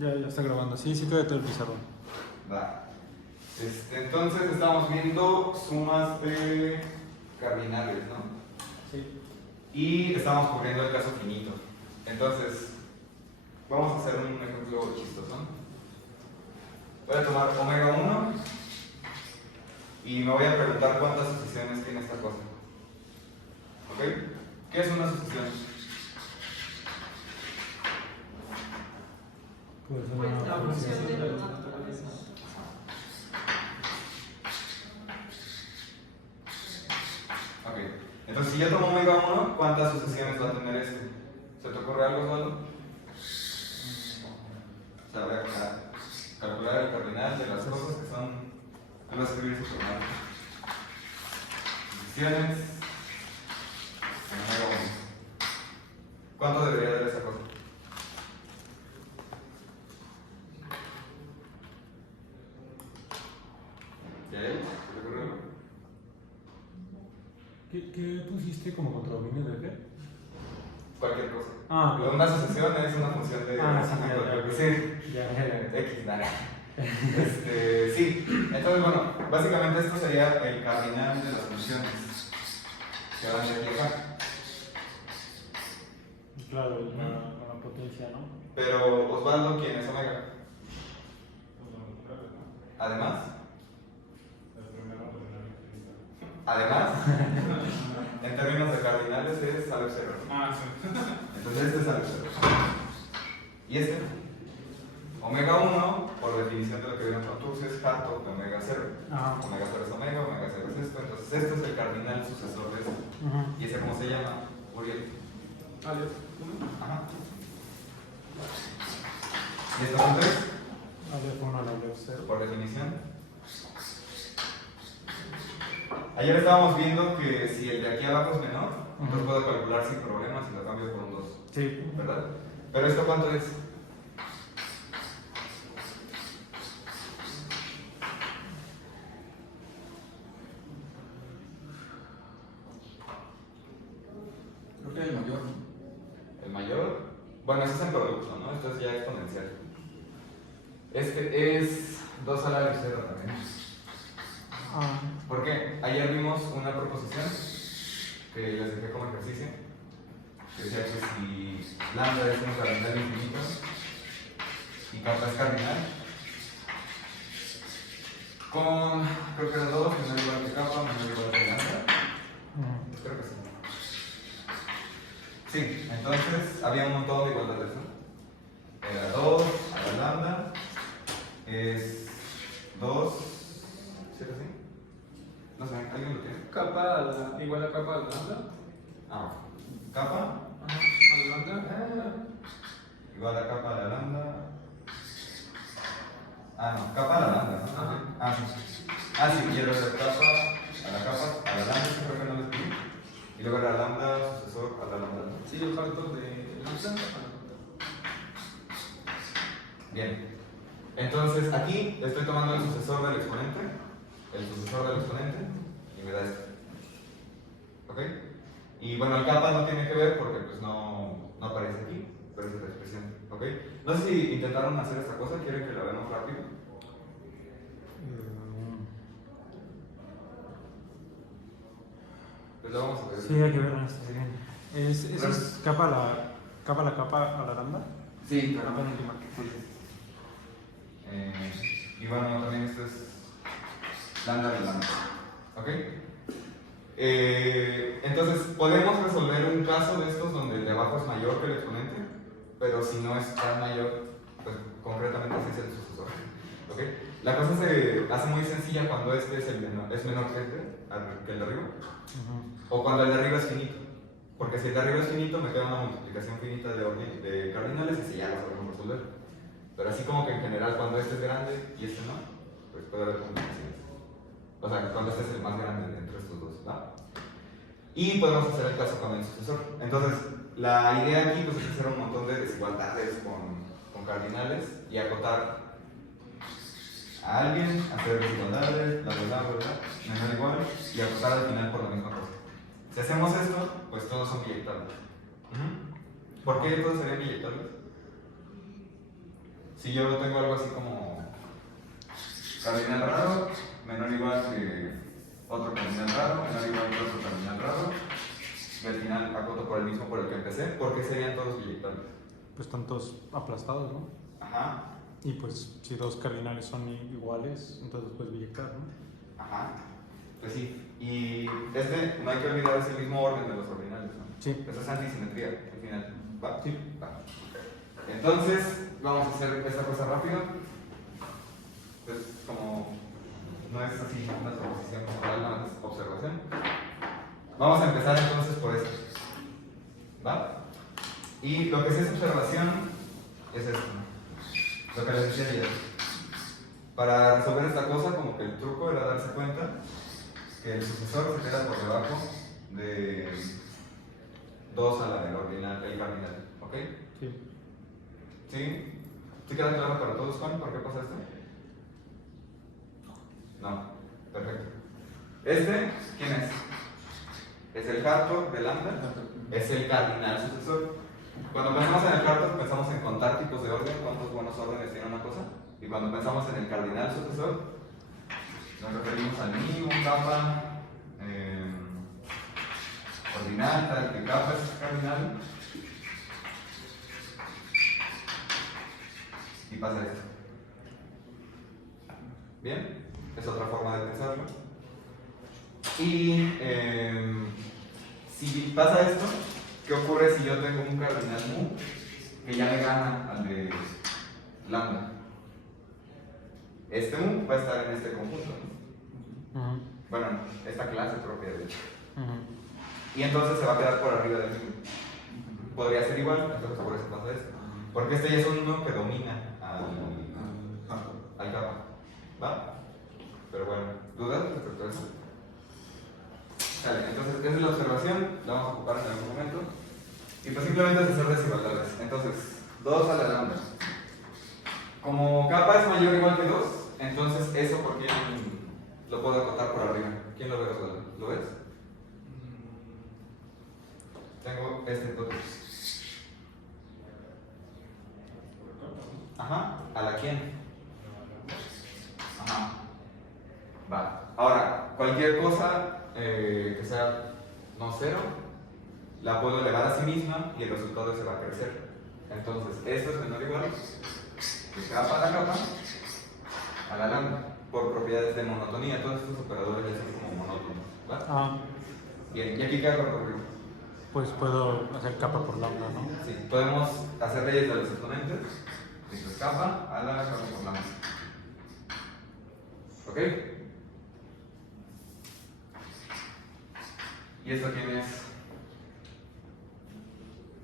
Ya está grabando. Sí, sí, quédate el pizarrón. Va. Entonces estamos viendo sumas de cardinales, ¿no? Sí. Y estamos cubriendo el caso finito. Entonces, vamos a hacer un ejemplo chistoso. Voy a tomar omega 1 y me voy a preguntar cuántas sucesiones tiene esta cosa. ¿Ok? ¿Qué es una sucesión? Pues la función de los naturales. Ok. Entonces, si yo tomo omega 1, ¿cuántas sucesiones va a tener este? ¿Se te ocurre algo solo? O sea, voy a calcular el cardinal de las cosas que son. Voy a escribir su formato. Sucesiones en omega 1. ¿Cuánto debería dar esa cosa? ¿Qué hay? ¿Se te ocurre algo? ¿Qué pusiste como contradominio de qué? Cualquier cosa. Ah, Pero una sucesión es una función de. sí, ya. X, nada. Sí, entonces bueno, básicamente esto sería el cardinal de las funciones que van de aquí a acá. Claro, la potencia, ¿no? Pero Osvaldo, ¿quién es omega? Además, en términos de cardinales es al 0. Entonces este es al 0. ¿Y este? Omega 1, por definición de lo que vieron con Tux, es harto de omega 0. Omega 0 es omega 0 es esto. Entonces este es el cardinal sucesor de esto. ¿Y ese cómo se llama? Uriel. Ajá. ¿Y estos son 3? Alef 1 al Alef 0. Por definición. Ayer estábamos viendo que si el de aquí abajo es menor, entonces puedo calcular sin problemas y lo cambio por un 2. Sí. ¿Verdad? ¿Pero esto cuánto es? Creo que es el mayor, ¿no? ¿El mayor? Bueno, ese es en producto, ¿no? Esto es ya exponencial. Este es 2 al Alef 0 también. ¿Por qué? Ayer vimos una proposición que les dejé como ejercicio, que decía que si lambda es un cardinal infinito y kappa es cardinal, con, creo que era 2, menor o igual que kappa, menor o igual que lambda. Creo que sí. Sí, entonces había un montón de igualdades, ¿no? Era 2 a la lambda, es 2, ¿sí es así? No sé, ¿alguien lo tiene? Capa igual a capa de lambda. Capa A lambda. igual a capa de la lambda. No, capa a la lambda, ¿no? Sí, quiero hacer capa a la lambda, eso creo que no lo escribí. Y luego la lambda sucesor a la lambda. Sí, el factor de lambda. Bien. Entonces aquí estoy tomando el sucesor del exponente, y me da esto. ¿Ok? Y bueno, el kappa no tiene que ver porque pues no aparece aquí, pero es la expresión. ¿Ok? No sé si intentaron hacer esta cosa, ¿quieren que la veamos rápido? Pues lo vamos a ver. Sí, hay que verla, está bien. ¿Eso es capa a la lambda? Sí, La penúltima. Y bueno, también esto es lambda de lambda. ¿Ok? Entonces, podemos resolver un caso de estos donde el de abajo es mayor que el exponente, pero si no es tan mayor, pues concretamente así es el sucesor. ¿Ok? La cosa se hace muy sencilla cuando este es menor que el de arriba, o cuando el de arriba es finito. Porque si el de arriba es finito, me queda una multiplicación finita de cardinales y si ya lo sabemos resolver. Pero así como que en general, cuando este es grande y este no, pues puede haber complicaciones. O sea, cuando este es el más grande entre estos dos, ¿va? Y podemos hacer el caso con el sucesor. Entonces, la idea aquí pues, es hacer un montón de desigualdades con cardinales y acotar a alguien, hacer desigualdades, bla, menor igual, y acotar al final por la misma cosa. Si hacemos esto, pues todos son biyectables. ¿Por qué todos serían biyectables? Si yo tengo algo así como cardinal raro, menor o igual que otro cardinal raro, menor o igual que otro cardinal raro, y al final acoto por el mismo por el que empecé, ¿por qué serían todos biyectores? Pues están todos aplastados, ¿no? Ajá, Y pues si dos cardinales son iguales, entonces puedes biyectar, ¿no? ajá, pues sí. Y no hay que olvidar, es el mismo orden de los ordinales, ¿no? Sí. Eso es antisimetría, al final. ¿Va? Sí. Va. Entonces, vamos a hacer esta cosa rápido. Pues como no es así una suposición como tal, nada más observación. Vamos a empezar entonces por esto. ¿Va? Y lo que sí es observación es esto, ¿no? Lo que les decía ayer. Para resolver esta cosa, como que el truco era darse cuenta que el sucesor se queda por debajo de 2 a la del ordinal, el cardinal. ¿Ok? Sí. ¿Sí? ¿Sí queda claro para todos, Juan, por qué pasa esto? No. Perfecto. ¿Quién es? Es el Hartrott de lambda, es el cardinal sucesor. Cuando pensamos en el Hartrott pensamos en contar tipos de orden, cuántos buenos órdenes tiene una cosa. Y cuando pensamos en el cardinal sucesor, nos referimos al mínimo, capa, ordinal, tal, que capa es cardinal. Y pasa esto. ¿Bien? Es otra forma de pensarlo. Y si pasa esto, ¿qué ocurre si yo tengo un cardinal mu que ya le gana al de lambda? Este mu va a estar en este conjunto, ¿no? Bueno, esta clase propia de hecho. Y entonces se va a quedar por arriba del mismo. Podría ser igual, entonces por eso pasa esto. Porque este ya es un número que domina al capa. ¿Va? Pero bueno, ¿dudas respecto a eso? Vale, entonces esa es la observación, la vamos a ocupar en algún momento. Y pues simplemente es hacer desigualdades. Entonces, 2 a la lambda. Como capa es mayor o igual que 2, entonces eso por quién lo puedo acotar por arriba. ¿Quién lo ve, Osvaldo? ¿Lo ves? Tengo este hipótesis. Ajá, ¿a la quién? Ajá. Va. Ahora, cualquier cosa que sea no cero, la puedo elevar a sí misma y el resultado se va a crecer. Entonces, esto es menor o igual que capa a la capa a la lambda, por propiedades de monotonía. Todos estos operadores ya son como monótonos. ¿Va? Bien, ¿y aquí qué hago por arriba? Pues puedo hacer capa por lambda, ¿no? Sí, podemos hacer leyes de los exponentes. Esto es capa a la capa por lambda. ¿Ok? ¿Y esto quién es?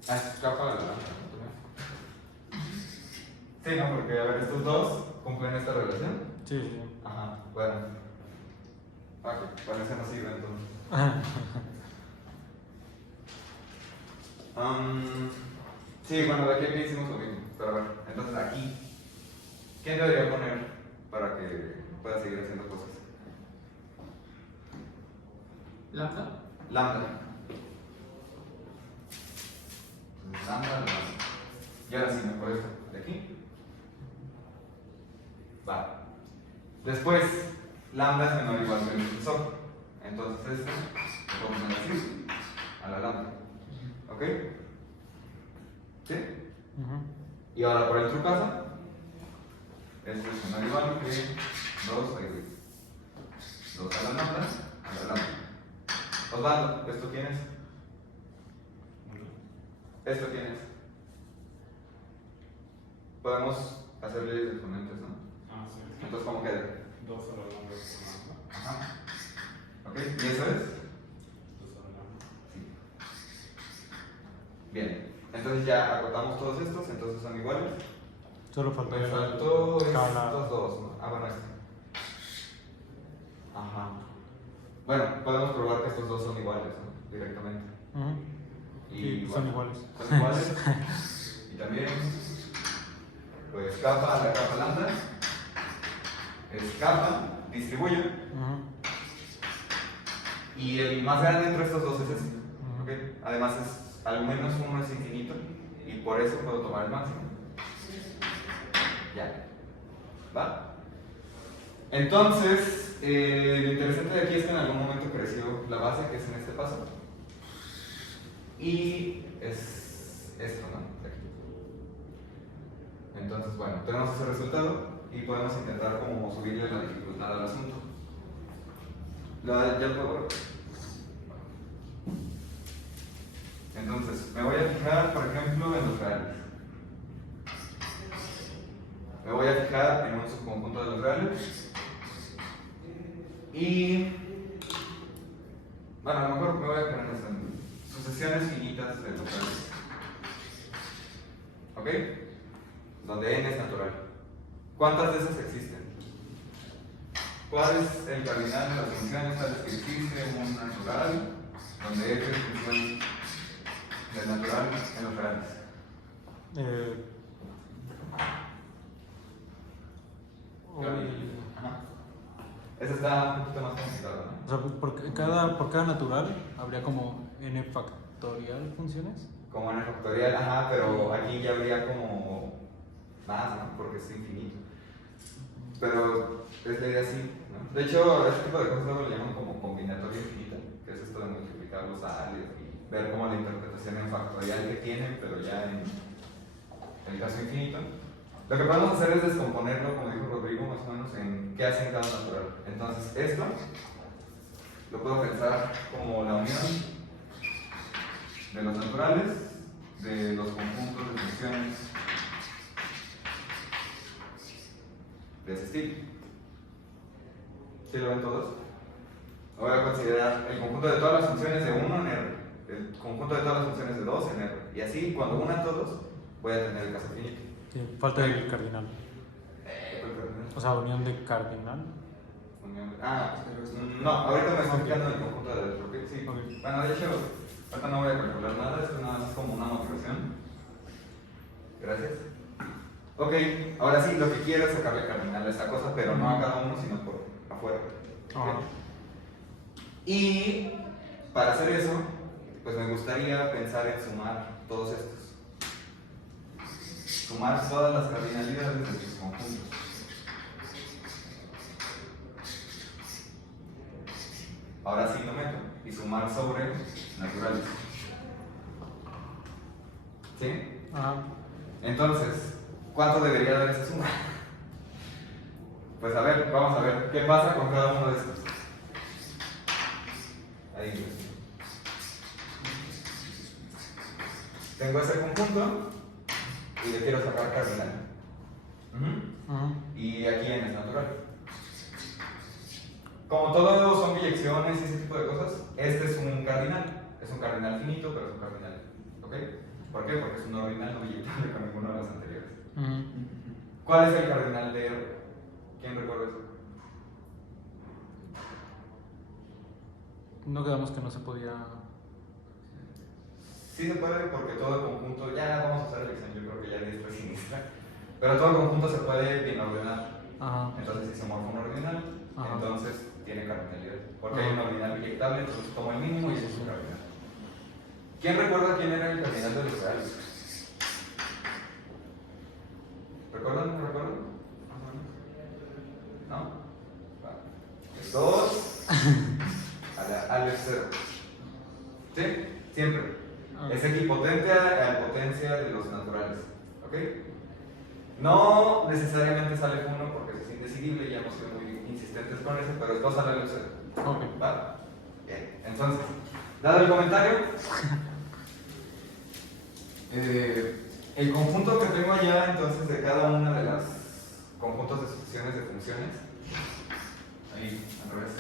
Es capa a la lambda. Sí, ¿no? Porque, a ver, estos dos cumplen esta relación. Sí, sí. Ajá, bueno. Ok, parece no sirve entonces. Sí, bueno, de aquí a aquí hicimos lo mismo. Pero a ver, entonces aquí, ¿quién debería poner para que pueda seguir haciendo cosas? ¿Lambda? Lambda. Lambda. Y ahora sí, mejor esto. De aquí. Va. Después, lambda es menor o igual que el sucesor. Entonces esto lo podemos poner así, a la lambda. ¿Ok? ¿Sí? Y ahora por el trucazo, esto es menor o igual que 2 a la lambda, a la lambda. Osvaldo, ¿esto quién es? ¿Esto quién es? Podemos hacer leyes de exponentes, ¿no? Sí. Entonces, ¿cómo queda? 2 a la lambda por lambda. Ajá. ¿Ok? ¿Y eso es? 2 a la lambda. Sí. Bien. Entonces ya acotamos todos estos, entonces son iguales. Solo falta Me faltó escala. estos dos, ¿no? Ah, bueno, este. Ajá. Bueno, podemos probar que estos dos son iguales, ¿no? Directamente. Sí, son iguales. Son iguales. Y también, pues capa a la capa lambda es capa, distribuyo. Y el más grande entre estos dos es este. ¿Ok? Además, al menos uno es infinito y por eso puedo tomar el máximo. ¿va? Entonces, lo interesante de aquí es que en algún momento creció la base, que es en este paso. Y es esto, ¿no? De aquí. Entonces, bueno, tenemos ese resultado y podemos intentar como subirle la dificultad al asunto. ¿Ya lo puedo ver? Entonces, me voy a fijar, por ejemplo, en los reales. Me voy a fijar en un subconjunto de los reales. Y bueno, a lo mejor me voy a fijar en sucesiones finitas de los reales. ¿Ok? Donde n es natural. ¿Cuántas de esas existen? ¿Cuál es el cardinal de las funciones tales que existe un natural donde f es función del natural en los reales? Ajá. Ese está un poquito más complicado, ¿no? O sea, por cada natural habría como n factorial funciones. Como n factorial, ajá, pero aquí ya habría como más, ¿no? Porque es infinito. Pero es la idea así, ¿no? De hecho, este tipo de cosas luego le llaman como combinatoria infinita, que es esto de multiplicar los ales y ver como la interpretación en factorial que tienen, pero ya en el caso infinito. Lo que podemos hacer es descomponerlo, como dijo Rodrigo, más o menos en qué hace en cada natural. Entonces, esto lo puedo pensar como la unión de los naturales, de los conjuntos de funciones de ese estilo. ¿Sí lo ven todos? Voy a considerar el conjunto de todas las funciones de 1 en R, el conjunto de todas las funciones de 2 en R, y así cuando una todos voy a tener el caso finito. Sí, falta el cardinal. O sea, unión de cardinal. No, ahorita me estoy fijando en el conjunto de entropía. Sí. Okay. Bueno, de hecho, ahorita no voy a calcular nada, esto nada más es como una motivación. Gracias. Ok, ahora sí, lo que quiero es sacarle cardinal a esta cosa, pero no a cada uno, sino por afuera. Okay. Y para hacer eso, pues me gustaría pensar en sumar todos estos. Sumar todas las cardinalidades de sus conjuntos. Ahora sí lo meto y sumar sobre naturales. ¿Sí? Ajá. Entonces, ¿cuánto debería dar esa suma? Pues a ver, vamos a ver qué pasa con cada uno de estos. Ahí. Tengo ese conjunto y le quiero sacar cardinal. Y aquí n es natural. Como todos son biyecciones y ese tipo de cosas, este es un cardinal. Es un cardinal finito, pero es un cardinal. ¿Ok? ¿Por qué? Porque es un ordinal no biyectable con ninguno de los anteriores. ¿Cuál es el cardinal de R? ¿Quién recuerda eso? No quedamos que no se podía. Sí se puede porque todo el conjunto, ya vamos a hacer el examen, yo creo que ya diestra y siniestra, pero todo el conjunto se puede bien ordenar. Ajá. Entonces si se morfa un ordinal, Ajá. entonces tiene cardinalidad. Porque hay un ordinal biyectable, entonces tomo el mínimo y ese es su cardinal. ¿Quién recuerda quién era el cardinal de los reales? ¿Recuerdan? ¿No recuerdan? ¿No? Vale. 2 al F0. ¿Sí? Siempre. Es equipotente a la potencia de los naturales. ¿Ok? No necesariamente sale 1 porque es indecidible y ya hemos sido muy insistentes con eso, pero es 2 al F0. Ok. ¿Vale? Bien. Entonces, dado el comentario, el conjunto que tengo allá, entonces, de cada una de las conjuntos de sucesiones de funciones, ahí, al revés.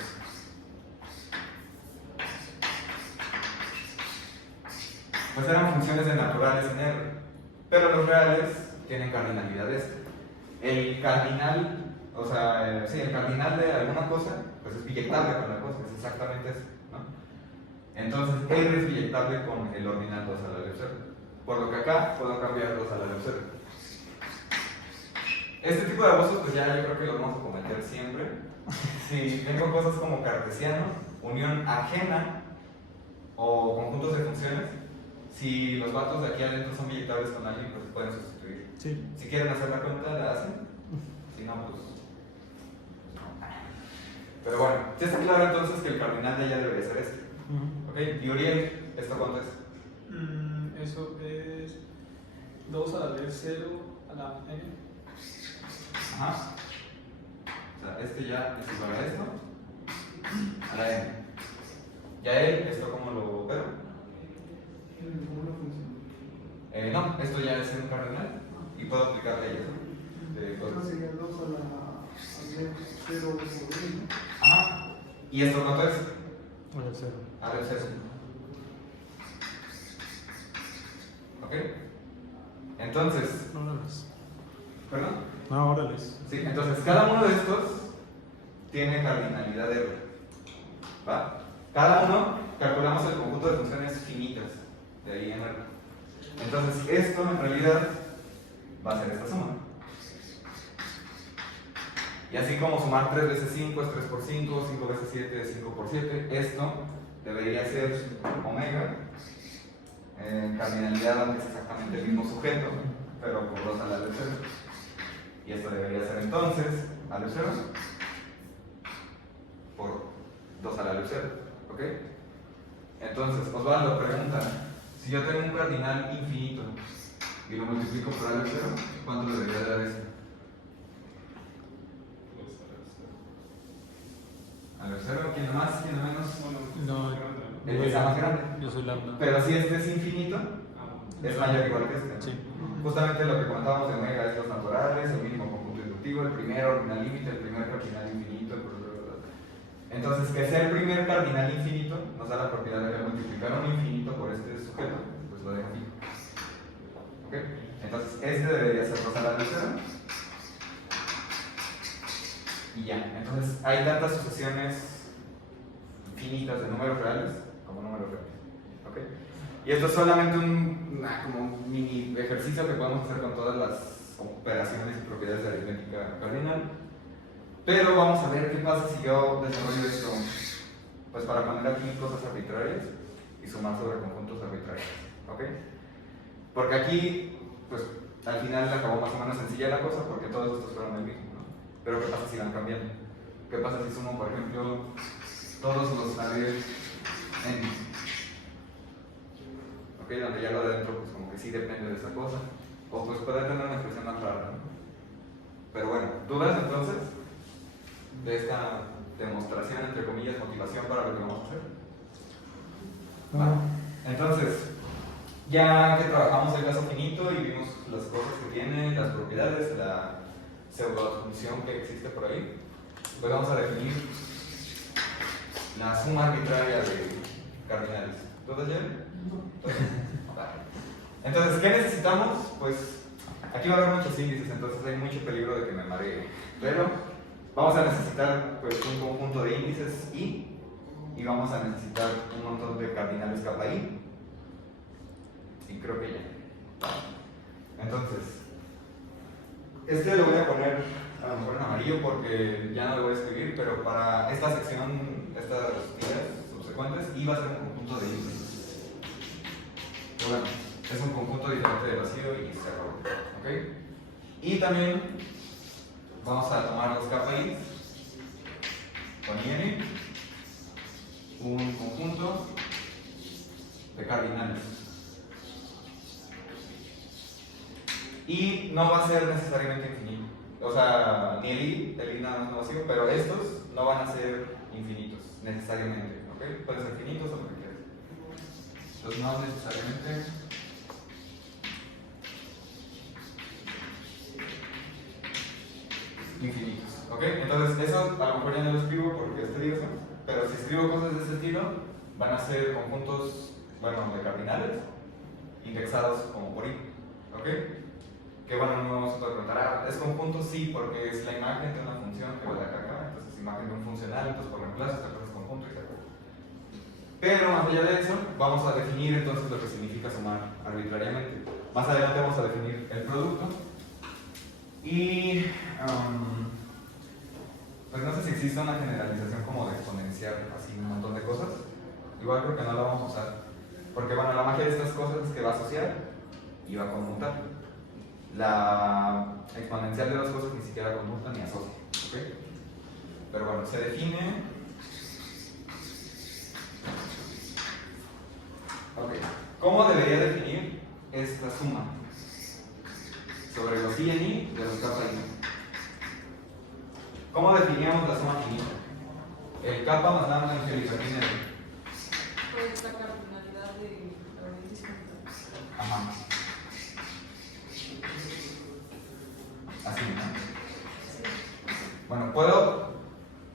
Pues eran funciones de naturales en R, pero los reales tienen cardinalidad El cardinal, o sea, sí, el cardinal de alguna cosa, pues es biyectable con la cosa, es exactamente eso, ¿no? Entonces, R es biyectable con el ordinal 2 a la L0, por lo que acá puedo cambiar 2 a la L0. Este tipo de abusos, pues ya yo creo que los vamos a cometer siempre. Si tengo cosas como cartesiano, unión ajena o conjuntos de funciones, si los vatos de aquí adentro son biyectables con alguien, pues se pueden sustituir. Sí. Si quieren hacer la cuenta, la hacen. Si no, pues ¿sí está claro entonces que el cardinal de allá debería ser este? Ujú. ¿Ok? Y Uriel, ¿esto cuánto es? Eso es 2 a la vez 0 a la n. Ajá. O sea, este ya es igual a esto, a la n. ¿Ya él, esto cómo lo opero? No, esto ya es un cardinal y puedo aplicar leyes, ¿no? De cosas. Sería 2 a la 0 de 1. Ajá. ¿Y esto cuánto es? Voy a hacer. A ver, eso. ¿Ok? Entonces, Órales. ¿perdón? No, órales. Sí, entonces cada uno de estos tiene cardinalidad R. ¿Va? Cada uno calculamos el conjunto de funciones finitas de ahí en R. Entonces, esto en realidad va a ser esta suma. Y así como sumar 3 veces 5 es 3 por 5, 5 veces 7 es 5 por 7, esto debería ser omega, cardinalidad, aunque es exactamente el mismo sujeto, pero por 2 a la luz 0. Y esto debería ser entonces a luz 0 por 2 a la luz 0. ¿Ok? Entonces, Osvaldo pregunta, si yo tengo un cardinal infinito y lo multiplico por a luz 0, ¿cuánto le debería dar eso? A luz 0, ¿quién más? ¿Quién menos? No, El que sea más grande. yo soy lambda. Pero si este es infinito, es mayor o igual que este. Sí. Justamente lo que comentábamos de omega es los naturales, el mínimo conjunto inductivo, el primer ordinal límite, el primer cardinal infinito, entonces que sea el primer cardinal infinito nos da la propiedad de que multiplicar un infinito por este sujeto, pues lo deja fijo. ¿Ok? Entonces este debería ser 2 a la luz 0. Y ya, entonces hay tantas sucesiones finitas de números reales como números reales. ¿Ok? Y esto es solamente como un mini ejercicio que podemos hacer con todas las operaciones y propiedades de aritmética cardinal. Pero vamos a ver qué pasa si yo desarrollo esto, pues para poner aquí cosas arbitrarias y sumar sobre conjuntos arbitrarios. ¿Ok? Porque aquí, pues al final acabó más o menos sencilla la cosa porque todos estos fueron el mismo, ¿no? Pero ¿qué pasa si van cambiando? ¿Qué pasa si sumo, por ejemplo, todos los valores n? ¿Ok? Donde ya lo de adentro, pues como que sí depende de esa cosa. O pues puede tener una expresión más rara, ¿no? Pero bueno, ¿dudas entonces de esta demostración, entre comillas, motivación para lo que vamos a hacer? Vale. Entonces, ya que trabajamos el caso finito y vimos las cosas que tiene, las propiedades, la pseudofunción que existe por ahí, pues vamos a definir la suma arbitraria de cardinales. ¿Todos ya? Vale. Entonces, ¿qué necesitamos? Pues aquí va a haber muchos índices, entonces hay mucho peligro de que me maree. Pero vamos a necesitar pues, un conjunto de índices y vamos a necesitar un montón de cardinales kappa i. Y creo que ya. Entonces, este lo voy a poner a lo mejor en amarillo porque ya no lo voy a escribir, pero para esta sección, estas tiras subsecuentes, iba a ser un conjunto de índices. Pero bueno, es un conjunto diferente de vacío y cerrado. ¿Ok? Y también vamos a tomar los kappa i con IN, un conjunto de cardinales. Y no va a ser necesariamente infinito. O sea, ni el I nada más no vacío, pero estos no van a ser infinitos necesariamente. ¿Ok? Pueden ser finitos o lo que quieras. Entonces, no necesariamente. Infinitos. ¿Ok? Entonces, eso a lo mejor ya no lo escribo porque es tedioso, pero si escribo cosas de ese estilo, van a ser conjuntos, bueno, de cardinales, indexados como por I. ¿Ok? Que bueno, no vamos a poder preguntar, ¿es conjunto? Sí, porque es la imagen de una función que vale acá, entonces imagen de un funcional, entonces por reemplazo se es conjunto y se acabó. Pero más allá de eso, vamos a definir entonces lo que significa sumar arbitrariamente. Más adelante vamos a definir el producto. Y pues no sé si existe una generalización como de exponencial, así un montón de cosas. Igual creo que no la vamos a usar. Porque bueno, la magia de estas cosas es que va a asociar y va a conmutar. La exponencial de las cosas ni siquiera conmuta ni asocia. ¿Okay? Pero bueno, se define Ok. ¿Cómo debería definir esta suma sobre los I en I de los kappa en I? ¿Cómo definíamos la suma finita? El kappa más lambda en Felipe. Pues la cardinalidad de la orden disjunta. Ajá. Así, ¿no? Bueno, puedo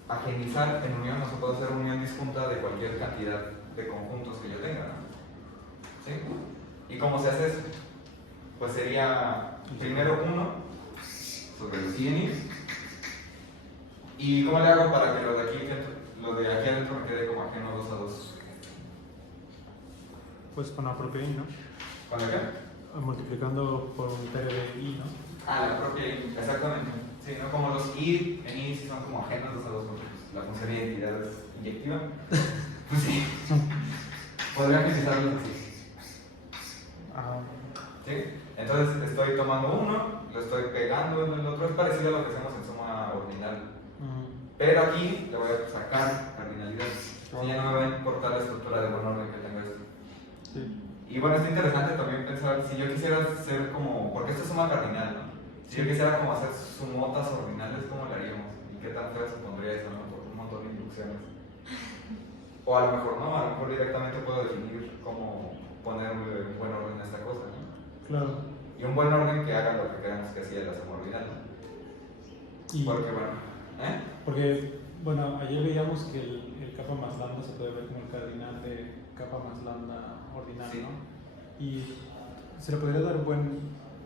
agenizar en unión, o sea, puedo hacer unión disjunta de cualquier cantidad de conjuntos que yo tenga, ¿no? ¿Sí? ¿Y cómo se hace eso? Pues sería primero 1 sobre los I en I. ¿Y cómo le hago para que lo de aquí adentro me quede como ajeno 2 a 2? Pues con la propia I, ¿no? ¿Con la qué? Multiplicando por unitario de I, ¿no? Ah, la propia I, exactamente. Sí, ¿no? Como los I en I sí son como ajenos 2 a 2 porque pues, la función de identidad es inyectiva. Pues sí. Podría utilizarlos así. Ajá. ¿Sí? Entonces estoy tomando uno, lo estoy pegando en el otro. Es parecido a lo que hacemos en suma ordinal. Pero aquí le voy a sacar cardinalidad. Y ya no me va a importar la estructura de buen orden que tenga esto. Sí. Y bueno, es interesante también pensar, si yo quisiera hacer como, porque esto es suma cardinal, ¿no? Si yo quisiera como hacer sumotas ordinales, ¿cómo lo haríamos? ¿Y qué tan feo se pondría eso, no? Por un montón de instrucciones. O a lo mejor no, a lo mejor directamente puedo definir cómo poner un buen orden a esta cosa, ¿no? Claro. Y un buen orden que haga lo que queramos que hacía la suma ordinal, ¿no? Y Porque bueno, porque, bueno, ayer veíamos que el kappa más lambda se puede ver como el cardinal de kappa más lambda ordinal, Sí. ¿no? Y se le podría dar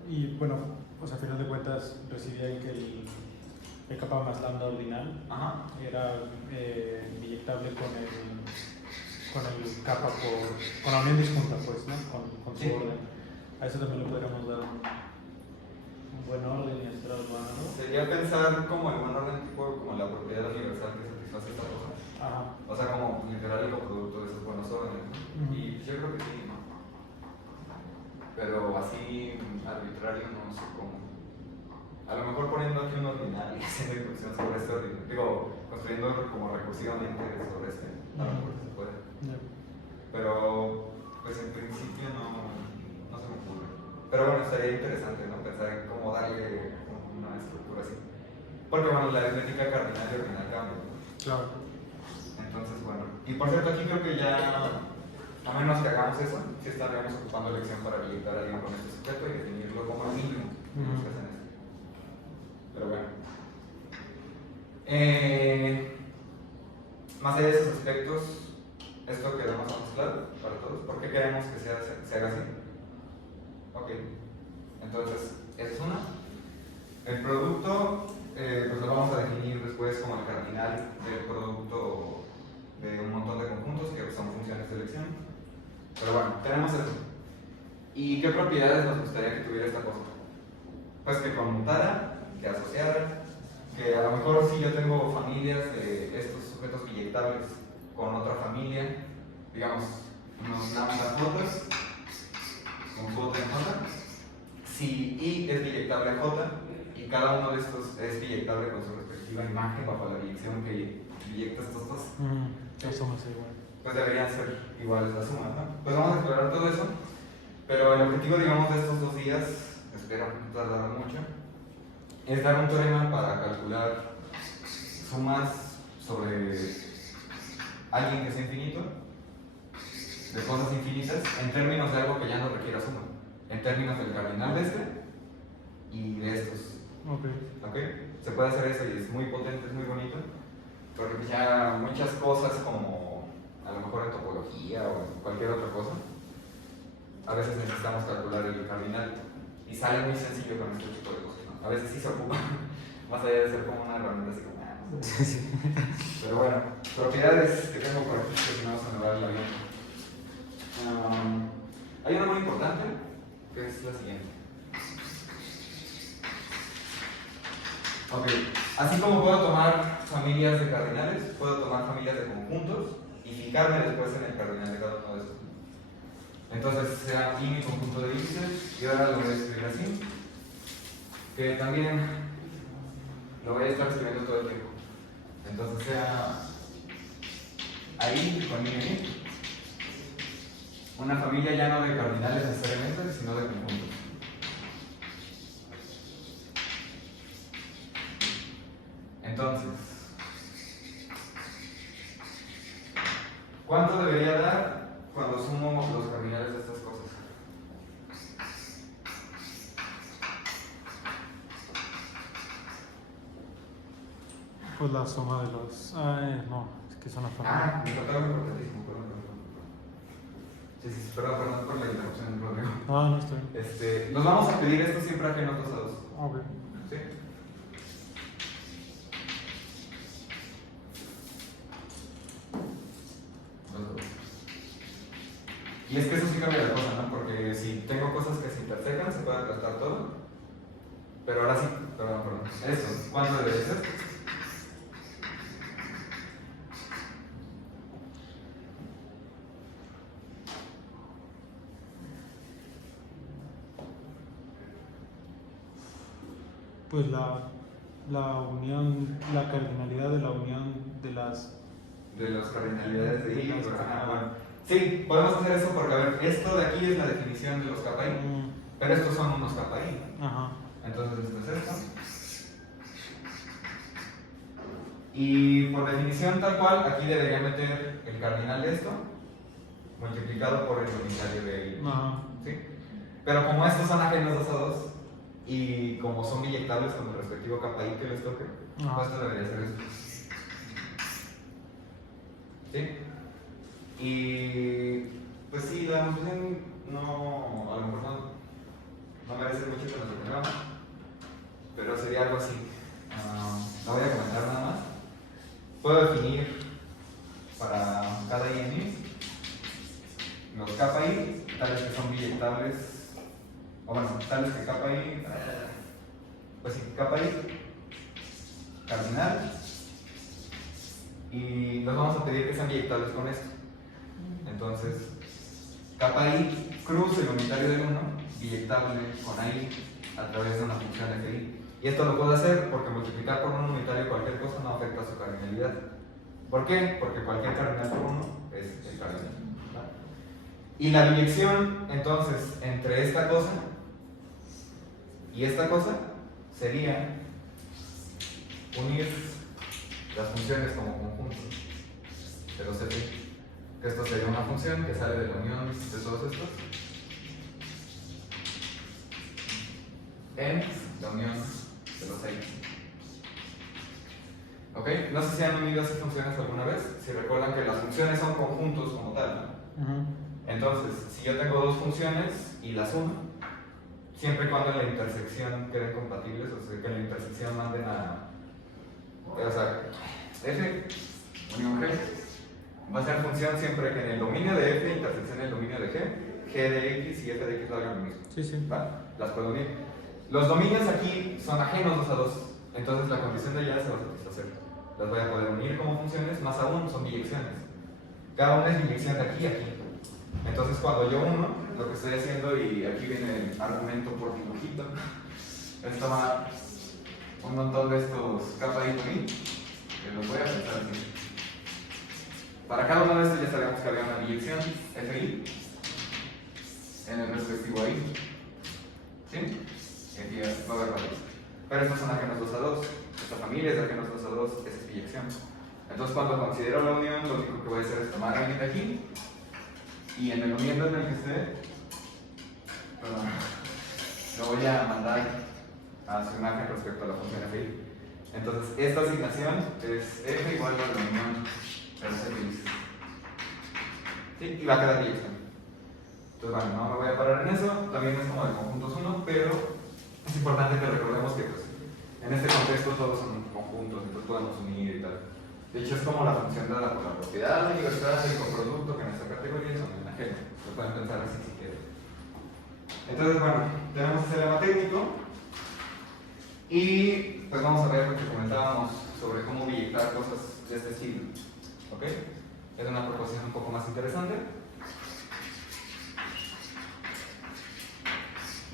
y bueno, pues a final de cuentas recibían que el kappa más lambda ordinal Ajá. era inyectable con el kappa con la unión disjunta, pues, ¿no? Con su Sí. orden. A eso también le podríamos dar un buen orden y hacer algo, ¿no? Sería pensar como el buen orden tipo como la propiedad universal que satisface esta cosa. Ajá. O sea, como literal el coproducto de esos buenos órdenes, ¿no? Ujú. Y yo creo que sí, ¿no? Pero así arbitrario no sé cómo. A lo mejor poniendo aquí un ordinal y haciendo inducción sobre este ordinal. Digo, construyendo como recursivamente sobre este. A lo mejor se puede. Ya. Pero, pues en principio no se me ocurre. Pero bueno, estaría interesante, ¿no? Pensar en cómo darle una estructura así. Porque bueno, la aritmética cardinal y ordinal cambia, ¿no? Claro. Entonces, bueno. Y por cierto, aquí creo que ya, a menos que hagamos eso, sí estaríamos ocupando elección para habilitar a alguien con este sujeto y definirlo como el mínimo de los que hacen esto. Pero bueno. Más allá de esos aspectos, esto quedó más o menos claro para todos. ¿Por qué queremos que se haga así? Ok. Entonces, esa es una. El producto, pues lo vamos a definir después como el cardinal del producto de un montón de conjuntos que son funciones de elección. Pero bueno, tenemos eso. ¿Y qué propiedades nos gustaría que tuviera esta cosa? Pues que conmutara, que asociara, que a lo mejor si yo tengo familias de estos sujetos biyectables con otra familia, digamos, unos lambda jotas, con J en J, si I es biyectable a J y cada uno de estos es biyectable con su respectiva imagen bajo la biyección que biyecta estos dos, Eso me hace igual. pues deberían ser iguales las sumas, ¿no? Pues vamos a explorar todo eso, pero el objetivo, digamos, de estos 2 días, espero no tardar mucho, es dar un teorema para calcular sumas sobre alguien que sea infinito, de cosas infinitas, en términos de algo que ya no requiera suma, en términos del cardinal de este y de estos. Ok. ¿Ok? Se puede hacer eso y es muy potente, es muy bonito, porque ya muchas cosas como a lo mejor en topología o en cualquier otra cosa, a veces necesitamos calcular el cardinal y sale muy sencillo con este tipo de cosas, ¿no? A veces sí se ocupa, más allá de ser como una herramienta así como, no sé. Pero bueno, propiedades que tengo por aquí, que si no se me va la vida. Hay una muy importante, que es la siguiente. Ok, así como puedo tomar familias de cardinales, puedo tomar familias de conjuntos y fijarme después en el cardinal de cada uno de esos. Entonces sea aquí mi conjunto de índices y ahora lo voy a escribir así, que también lo voy a estar escribiendo todo el tiempo. Entonces sea ahí con mi una familia ya no de cardinales necesariamente, sino de conjuntos. Entonces, ¿cuánto debería dar cuando sumo los cardinales de estas cosas? Pues la suma de los... Ay, no, es que son una familia. Me faltaba algo importantísimo, perdón. Sí, perdón por la interrupción, Rodrigo. No, estoy bien. Nos vamos a pedir esto siempre ajenos 2 a 2. Ok. ¿Sí? Y es que eso sí cambia la cosa, ¿no? Porque si tengo cosas que se intersecan, se puede aplastar todo. Pero ahora sí, perdón. Esto, ¿cuánto debe ser? Pues la unión, la cardinalidad de la unión de las... De las cardinalidades de I. De las Bueno. Sí, podemos hacer eso porque, a ver, esto de aquí es la definición de los kappa I, pero estos son unos kappa I. Ajá. Entonces esto es esto. Y por definición tal cual, aquí debería meter el cardinal de esto multiplicado por el unitario de I. Ajá. ¿Sí? Pero como estos son ajenos 2 a 2 y como son biyectables con el respectivo kappa I que les toque, pues esto debería ser esto. ¿Sí? Y pues sí, la demostración no, a lo mejor no merece mucho que nos detengamos, pero sería algo así. No voy a comentar nada más. Puedo definir para cada I en I los kappa I, tales que son biyectables, o bueno, tales que kappa I, pues sí, kappa I, cardinal, y nos vamos a pedir que sean biyectables con esto. Entonces, kappa I cruz el unitario del 1, biyectable con I a través de una función fi. Y esto lo puedo hacer porque multiplicar por un unitario cualquier cosa no afecta a su cardinalidad. ¿Por qué? Porque cualquier cardinal por 1 es el cardinal. ¿Vale? Y la biyección, entonces, entre esta cosa y esta cosa sería unir las funciones como conjunto de los fi. Que esto sería una función que sale de la unión de todos estos en la unión de los i. ¿Ok? No sé si han unido esas funciones alguna vez. Si recuerdan que las funciones son conjuntos como tal, ¿no? Entonces, si yo tengo dos funciones y las sumo, siempre y cuando en la intersección queden compatibles, o sea, que en la intersección manden a... O sea, f unión g va a ser función siempre que en el dominio de f interseccione el dominio de g de x y f de x valgan lo mismo. Sí, sí. ¿Va? Las puedo unir. Los dominios aquí son ajenos 2 a 2, entonces la condición de allá se va a satisfacer. Las voy a poder unir como funciones, más aún son biyecciones. Cada una es biyección de aquí a aquí. Entonces cuando yo uno, lo que estoy haciendo, y aquí viene el argumento por dibujito, es tomar un montón de estos kappa I con I, que los voy a pensar así. Para cada uno de estos ya sabemos que había una biyección fi en el respectivo I. ¿Sí? Y aquí va a haber varios. Pero estos son ajenos 2 a 2. Esta familia es de ajenos 2 a 2, esa es biyección. Entonces cuando considero la unión, lo único que voy a hacer es tomar alguien de aquí y en el uniendo en el que esté, perdón, lo voy a mandar a su imagen respecto a la función fi. Entonces esta asignación es f igual a la unión de los fi. ¿Sí? Y va a quedar biyección. Entonces bueno, no me voy a parar en eso, también es como de conjuntos 1, pero es importante que recordemos que pues, en este contexto todos son conjuntos, entonces podemos unir y tal. De hecho es como la función dada por la propiedad, la universalidad y el coproducto, que en esta categoría son ajenos. Lo pueden pensar así si quieren. Entonces bueno, tenemos este lema técnico y pues vamos a ver lo que comentábamos sobre cómo biyectar cosas de este estilo. ¿Ok? Es una proposición un poco más interesante.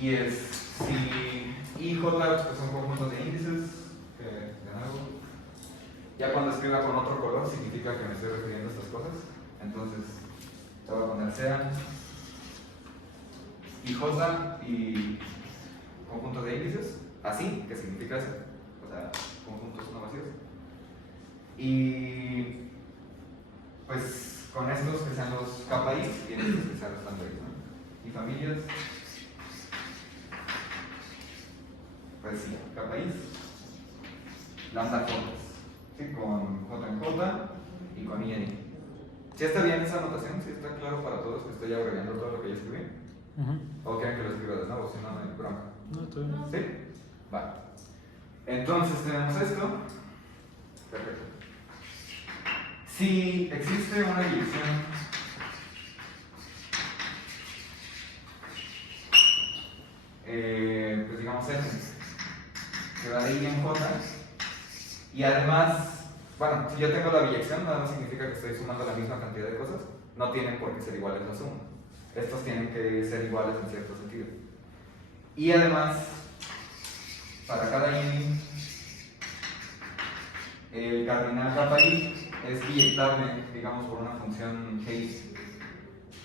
Y es si I y J pues son conjuntos de índices, que de nuevo, ya cuando escriba con otro color significa que me estoy refiriendo a estas cosas. Entonces, te voy a poner sean y J y conjuntos de índices, así, que significa eso, o sea, conjuntos no vacíos. Y pues con estos que sean los KPIs y estos que sean los lambda-is, ¿no? Y familias, pues sí, KPIs, lambda J, ¿sí? Con J en J y con I en I. ¿Sí está bien esa anotación? ¿Sí está claro para todos que estoy abreviando todo lo que ya escribí? ¿O quieren que lo escriba de nuevo? Si no, no hay bronca. No, estoy bien. ¿Sí? Vale. Entonces tenemos esto. Perfecto. Si existe una dirección pues digamos N, que va de I en J, y además, bueno, si yo tengo la biyección, nada más significa que estoy sumando la misma cantidad de cosas, no tienen por qué ser iguales la suma. Estos tienen que ser iguales en cierto sentido. Y además, para cada I, el cardinal KI es biyectable, digamos, por una función GI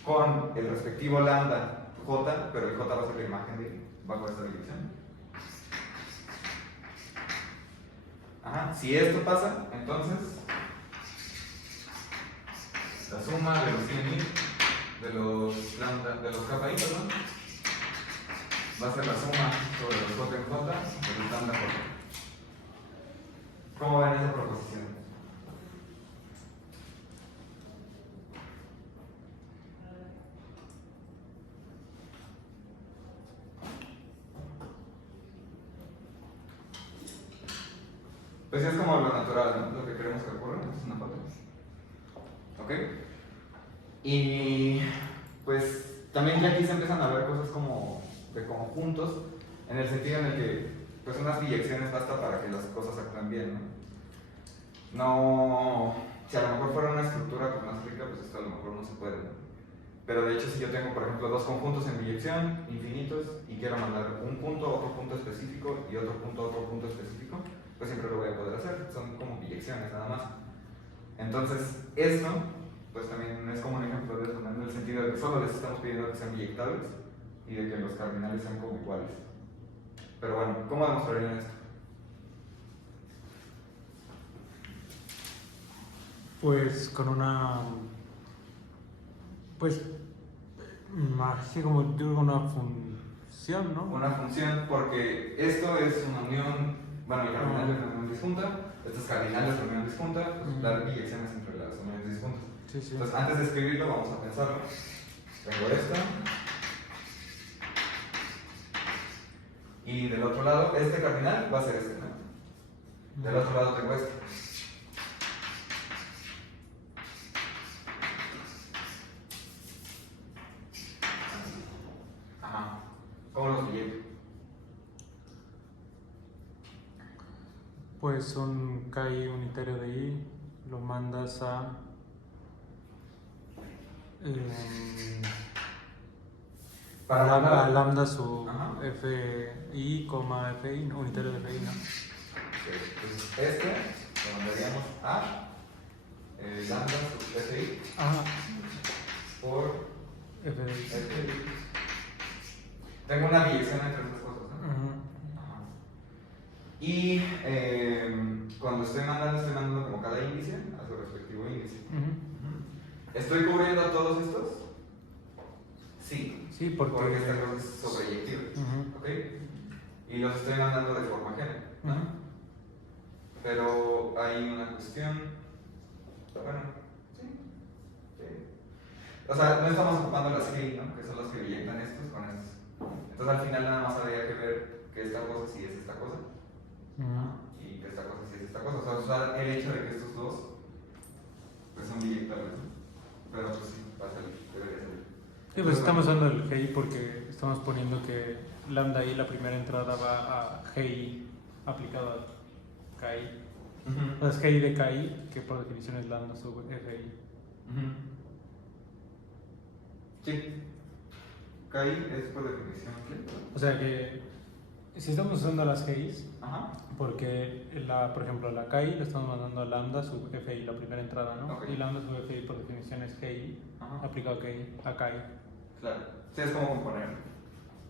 con el respectivo lambda J, pero el J va a ser la imagen de bajo esta biyección. Ajá. Si esto pasa, entonces la suma de los I, de los lambda, de los KI, perdón, va a ser la suma sobre los J en J de los lambda J. ¿Cómo ven esa proposición? Pues es como lo natural, ¿no? Lo que queremos que ocurra, es una foto. ¿Ok? Y pues también ya aquí se empiezan a ver cosas como de conjuntos, en el sentido en el que pues unas biyecciones basta para que las cosas actúen bien, ¿no? No, si a lo mejor fuera una estructura pues más rica, pues esto a lo mejor no se puede, ¿no? Pero de hecho si yo tengo por ejemplo dos conjuntos en biyección, infinitos, y quiero mandar un punto a otro punto específico y otro punto a otro punto específico, pues siempre lo voy a poder hacer, son como biyecciones nada más. Entonces esto pues también es como un ejemplo de eso, ¿no? En el sentido de que solo les estamos pidiendo que sean biyectables y de que los cardinales sean como iguales. Pero bueno, ¿cómo demostrarían esto? Pues con una. Pues. Así como yo digo, una función, ¿no? Una función, porque esto es una unión, bueno, el cardinal es una unión disjunta, estos cardinales son una unión disjunta, pues dar biyecciones entre las uniones disjuntas. Sí, sí. Entonces, antes de escribirlo, vamos a pensarlo. Tengo esto. Y del otro lado, este cardinal va a ser este, ¿no? Del otro lado tengo este. Ajá. ¿Cómo los billetes? Pues un KI unitario de I lo mandas a. Para a mandar. lambda su Ajá. FI, FI, ¿no? Unitario de FI, ¿no? Entonces, este lo mandaríamos a lambda sub FI Ah, por FI. FI. Tengo una biyección entre estas cosas, ¿no? Ujú. Ajá. Y cuando estoy mandando como cada índice a su respectivo índice. Ujú. ¿Estoy cubriendo a todos estos? Sí. Sí, porque. esta cosa es sobreyectiva. Ujú. ¿Ok? Y los estoy mandando de forma ajena, ¿no? Ujú. Pero hay una cuestión. Bueno, sí. O sea, no estamos ocupando las GI, ¿no? Que son las que biyectan estos con estos. Entonces al final nada más habría que ver que esta cosa sí es esta cosa. Ujú. Y que esta cosa sí es esta cosa. O sea, usar el hecho de que estos dos pues son biyectables, ¿no? Pero pues sí, va a salir, debería salir. Sí, pues estamos usando el GI porque estamos poniendo que lambda I, la primera entrada, va a GI aplicado a KI. Ujú. O sea, es GI de KI, que por definición es lambda sub FI. Ujú. Sí. KI es por definición. ¿Qué? O sea que si estamos usando las GIs, Ajá. porque por ejemplo la KI le estamos mandando a lambda sub FI, la primera entrada, ¿no? Ok. Y lambda sub FI por definición es GI Ajá. aplicado a KI. Claro. Sí, es como componer.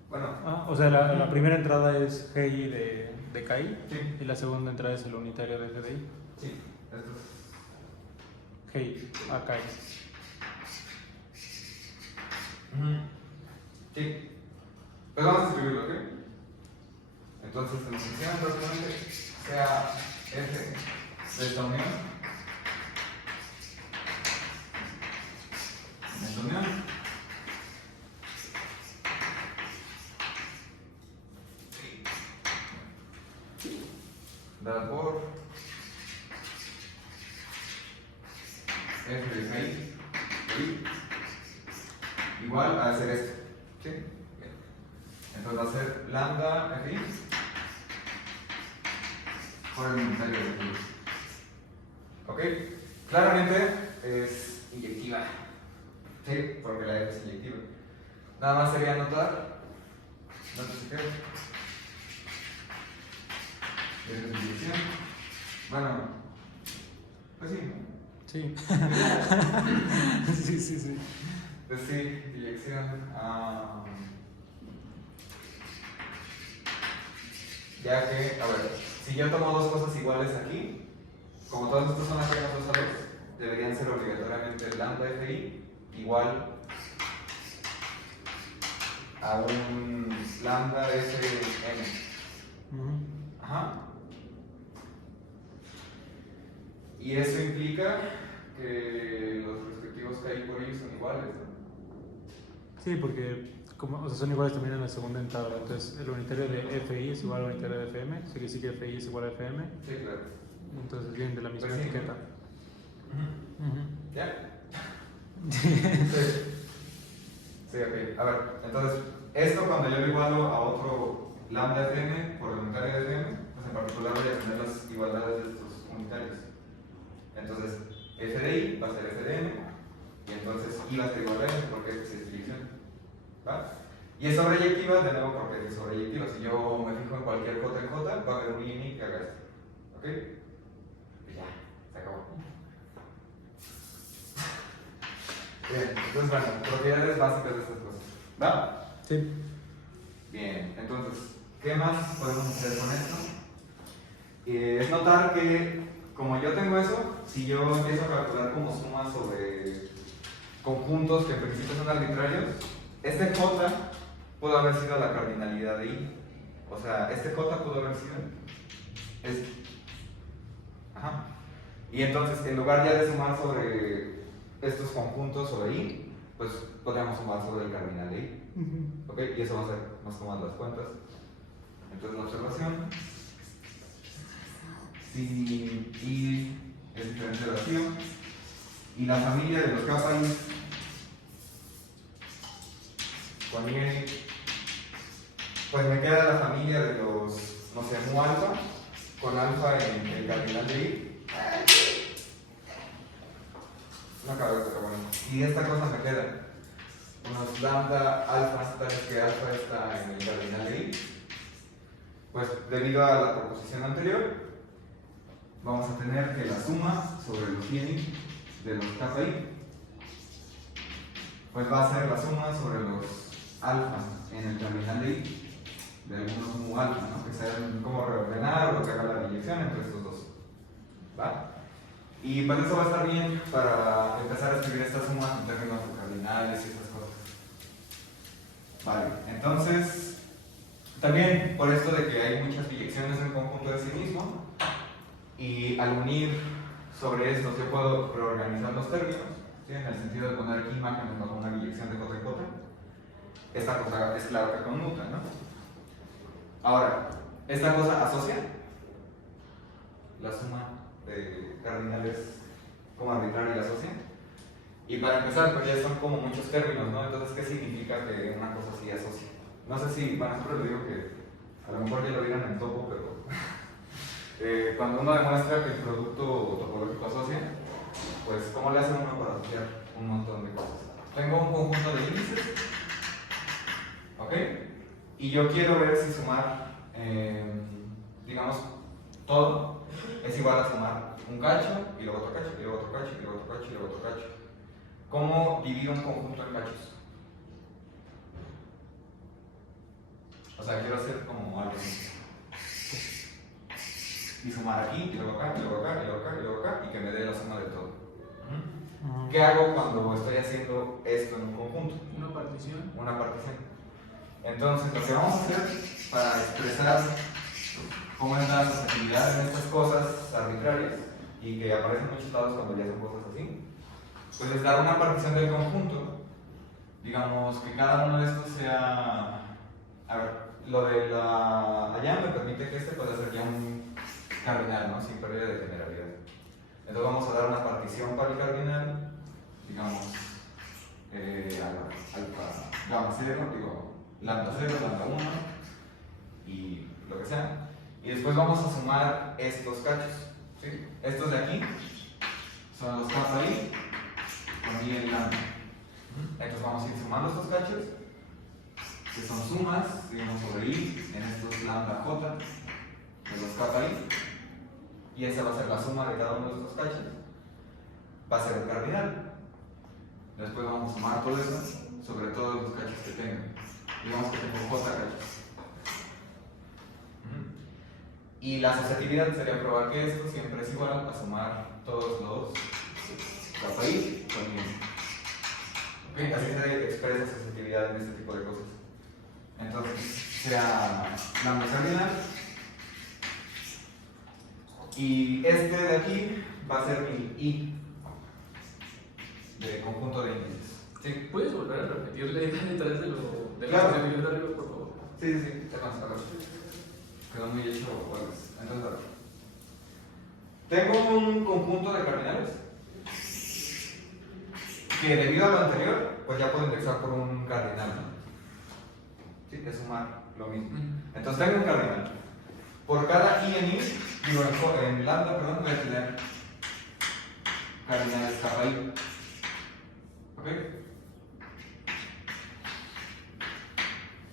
Bueno, O sea, la primera entrada es GI de KI sí, y la segunda entrada es el unitario de FDI. sí, esto es. GI a KI. Sí. Pues vamos a escribirlo, ¿ok? Entonces, en función, básicamente, sea F de esta unión. En esta unión. Dada por F de KI igual a hacer esto. ¿Sí? Bien. Entonces va a ser lambda FI por el unitario de FI. ¿Ok? Claramente es inyectiva. Sí, porque la F es inyectiva. Nada más sería anotar. No sé si queda. Esta es inyección. Bueno, pues sí, ¿no? Sí. Sí, sí, sí. Pues sí, inyección. Ya que, a ver, si yo tomo dos cosas iguales aquí, como todas estas son apenas dos a vez, deberían ser obligatoriamente lambda FI igual a un lambda Fn. Ajá. Y eso implica que los respectivos KI por I son iguales, ¿no? Sí, porque o sea, son iguales también en la segunda entrada. Entonces, el unitario de FI es igual al unitario de FM. Así que sí que FI es igual a FM. Sí, claro. Entonces, vienen de la misma Pues sí, etiqueta. ¿Ya? Sí. Sí, ok. A ver, entonces, esto cuando yo lo igualo a otro lambda FM por el unitario de FM, pues en particular voy a tener las igualdades de estos unitarios. Entonces, F de I va a ser F de M, y entonces I va a ser igual a M porque F es dirección. ¿Va? Y es sobreyectiva de nuevo porque es sobreyectiva. Si yo me fijo en cualquier J en J, va a haber un I en I que haga esto. ¿Ok? Y ya, se acabó. Bien, entonces bueno, propiedades básicas de estas cosas. ¿Va? Sí. Bien, entonces, ¿qué más podemos hacer con esto? Es notar que, como yo tengo eso, si yo empiezo a calcular como suma sobre conjuntos que en principio son arbitrarios, este J pudo haber sido la cardinalidad de I. O sea, este J pudo haber sido este. Ajá. Y entonces, en lugar ya de sumar sobre estos conjuntos sobre I, pues podríamos sumar sobre el cardinal de I. ¿Ok? Y eso va a ser más como las cuentas. Entonces, la observación: si I es diferente de vacío y la familia de los kappa I con I, pues me queda la familia de los, no sé, mu alfa con alfa en el cardinal de I. No cabe, pero bueno. Y esta cosa me queda unos lambda alfa tales que alfa está en el cardinal de I. Pues debido a la proposición anterior, vamos a tener que la suma sobre los I de los kappa I pues va a ser la suma sobre los alfa en el cardinal de I de algunos mu alfa, ¿no? Que sean como reordenar o lo que haga la biyección entre estos dos. ¿Va? Y pues eso va a estar bien para empezar a escribir estas sumas en términos de cardinales y esas cosas. Vale, entonces, también por esto de que hay muchas biyecciones en conjunto de sí mismo, y al unir sobre estos yo puedo reorganizar los términos, ¿sí? En el sentido de poner aquí imágenes bajo una biyección de J y J, esta cosa es claro que conmuta, ¿no? Ahora, esta cosa asocia la suma de cardinales como arbitraria y asocia. Y para empezar, pues ya son como muchos términos, ¿no? Entonces, ¿qué significa que una cosa así asocia? No sé si, bueno, siempre le digo que a lo mejor ya lo vieron en topo, pero cuando uno demuestra que el producto topológico asocia, pues ¿cómo le hace uno para asociar un montón de cosas? Tengo un conjunto de índices, ¿ok? Y yo quiero ver si sumar, digamos, todo es igual a sumar un cacho, y luego otro cacho, y luego otro cacho, y luego otro cacho, y luego otro cacho. ¿Cómo divido un conjunto en cachos? O sea, quiero hacer como algo así. Y sumar aquí, y luego acá, y luego acá, y luego acá, y luego acá, y que me dé la suma de todo. ¿Qué hago cuando estoy haciendo esto en un conjunto? Una partición. Una partición. Entonces, lo que vamos a hacer para expresar cómo es la asociatividad en estas cosas arbitrarias y que aparecen en muchos lados cuando ya son cosas así, pues es dar una partición del conjunto. Digamos que cada uno de estos sea. A ver, lo de la allá me permite que este pueda ser ya un cardinal, ¿no? Sin pérdida de generalidad. Entonces vamos a dar una partición para el cardinal, digamos, alfa, gamma 0, digo, lambda 0, lambda 1 y lo que sea. Y después vamos a sumar estos cachos, ¿sí? Estos de aquí son los kappa i con i en lambda. Entonces vamos a ir sumando estos cachos, que son sumas, digamos, sobre i en estos lambda j de los kappa i. Y esa va a ser la suma de cada uno de estos cachos. Va a ser el cardinal. Después vamos a sumar todo eso sobre todos los cachos que tengo. Digamos que tengo j cachos. Y la asociatividad sería probar que esto siempre es igual a sumar todos los kappa i con i. ¿Okay? Así se expresa asociatividad en este tipo de cosas. Entonces, sea lambda cardinal. Y este de aquí va a ser mi I de conjunto de índices. ¿Sí? ¿Puedes volver a repetir detalles de lo de la Claro. asociatividad de arriba, por favor? Sí, sí, sí. Es más, a ver. Quedó muy hecho bolas. Entonces, a ver. Tengo un conjunto de cardinales que debido a lo anterior, pues ya puedo indexar por un cardinal, ¿no? Sí, es sumar lo mismo. Entonces tengo un cardinal. Por cada i en i, digo en lambda, perdón, voy a tener cardinales kappa i. ¿Ok?